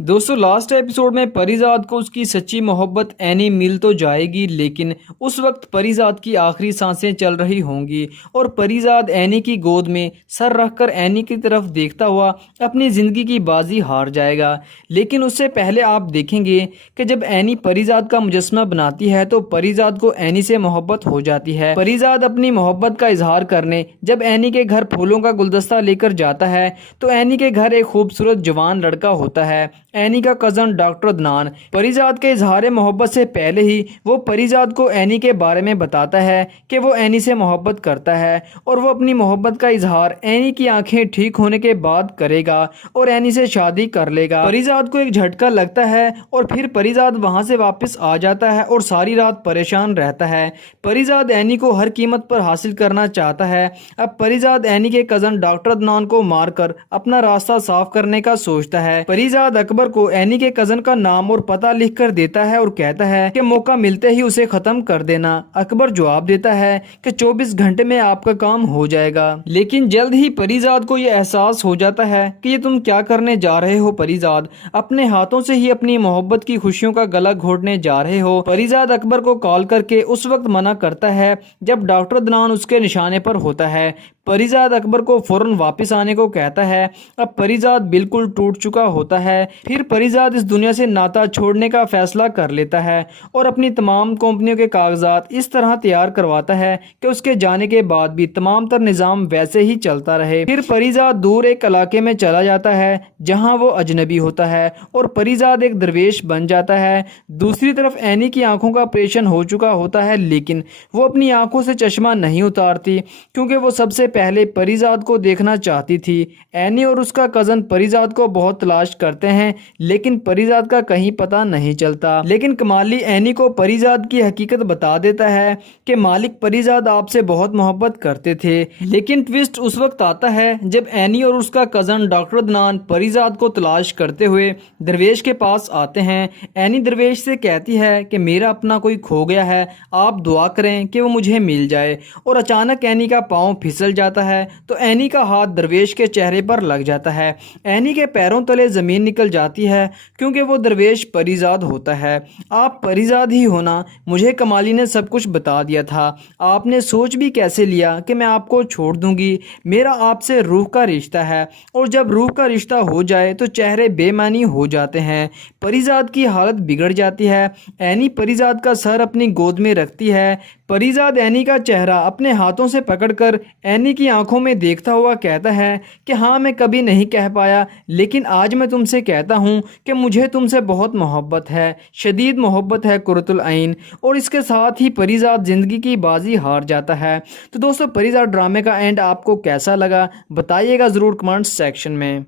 दोस्तों last episode में परिजात को उसकी सच्ची मोहब्बत एनी मिल तो जाएगी, लेकिन उस वक्त परिजात की आखिरी सांसें चल रही होंगी और परिजात एनी की गोद में सर रखकर एनी की तरफ देखता हुआ अपनी ज़िंदगी की बाजी हार जाएगा। लेकिन उससे पहले आप देखेंगे कि जब एनी परिजात का मुजस्समा बनाती है तो परिजात को एनी से मोहब्बत हो जाती है। परिजात अपनी मोहब्बत का इजहार करने जब एनी के घर फूलों का गुलदस्ता लेकर जाता है तो एनी के घर एक खूबसूरत जवान लड़का होता है, एनी का कज़न डॉक्टर अदनान। परिजात के इजहार मोहब्बत से पहले ही वो परिजात को एनी के बारे में बताता है कि वो एनी से मोहब्बत करता है और वो अपनी मोहब्बत का इजहार एनी की आंखें ठीक होने के बाद करेगा और एनी से शादी कर लेगा। परिजात को एक झटका लगता है और फिर परिजात वहां से वापस आ जाता है और सारी रात परेशान रहता है। परिजात एनी को हर कीमत पर हासिल करना चाहता है। अब परिजात एनी के कज़न डॉक्टर अदनान को मारकर अपना रास्ता साफ करने का सोचता है। परिजात अकबर को एनी के कज़न का नाम और पता लिख कर देता है और कहता है कि मौका मिलते ही उसे खत्म कर देना। अकबर जवाब देता है कि 24 घंटे में आपका काम हो जाएगा। लेकिन जल्द ही परिजात को यह एहसास हो जाता है कि ये तुम क्या करने जा रहे हो। परिजात अपने हाथों से ही अपनी मोहब्बत की खुशियों का गला घोटने जा रहे हो। परिजात अकबर को कॉल करके उस वक्त मना करता है जब डॉक्टर अदनान उसके निशाने पर होता है। परिजात अकबर को फौरन वापस आने को कहता है। अब परिजात बिल्कुल टूट चुका होता है। फिर परिजात इस दुनिया से नाता छोड़ने का फैसला कर लेता है और अपनी तमाम कंपनियों के कागजात इस तरह तैयार करवाता है कि उसके जाने के बाद भी तमाम तर निज़ाम वैसे ही चलता रहे। फिर परिजात दूर एक इलाके में चला जाता है जहां वो अजनबी होता है और परिजात एक दरवेश बन जाता है। दूसरी तरफ एनी की आंखों का ऑपरेशन हो चुका होता है, लेकिन वो अपनी आंखों से चश्मा नहीं उतारती क्योंकि वो सबसे पहले परिजात को देखना चाहती थी। एनी और उसका कज़न परिजात को बहुत तलाश करते हैं, लेकिन परिजात का कहीं पता नहीं चलता। लेकिन कमाली एनी को परिजात की हकीकत बता देता है कि मालिक परिजात आपसे बहुत मोहब्बत करते थे। लेकिन ट्विस्ट उस वक्त आता है जब एनी और उसका कज़न डॉक्टर अदनान परिजात को तलाश करते हुए दरवेश के पास आते हैं। एनी दरवेश से कहती है कि मेरा अपना कोई खो गया है, आप दुआ करें कि वो मुझे मिल जाए। और अचानक एनी का पाँव फिसल जाता है तो एनी का हाथ दरवेश के चेहरे पर लग जाता है। एनी के पैरों तले ज़मीन निकल जाती है क्योंकि वो दरवेश परिजात होता है। आप परिजात ही होना, मुझे कमाली ने सब कुछ बता दिया था। आपने सोच भी कैसे लिया कि मैं आपको छोड़ दूंगी। मेरा आपसे रूह का रिश्ता है और जब रूह का रिश्ता हो जाए तो चेहरे बेमानी हो जाते हैं। परिजात की हालत बिगड़ जाती है। एनी परिजात का सर अपनी गोद में रखती है। परिजात एनी का चेहरा अपने हाथों से पकड़कर एनी की आंखों में देखता हुआ कहता है कि हाँ, मैं कभी नहीं कह पाया, लेकिन आज मैं तुमसे कहता हूँ कि मुझे तुमसे बहुत मोहब्बत है, शदीद मोहब्बत है कुर्रतुल ऐन। और इसके साथ ही परिजात ज़िंदगी की बाजी हार जाता है। तो दोस्तों परिजात ड्रामे का एंड आपको कैसा लगा बताइएगा ज़रूर कमेंट सेक्शन में।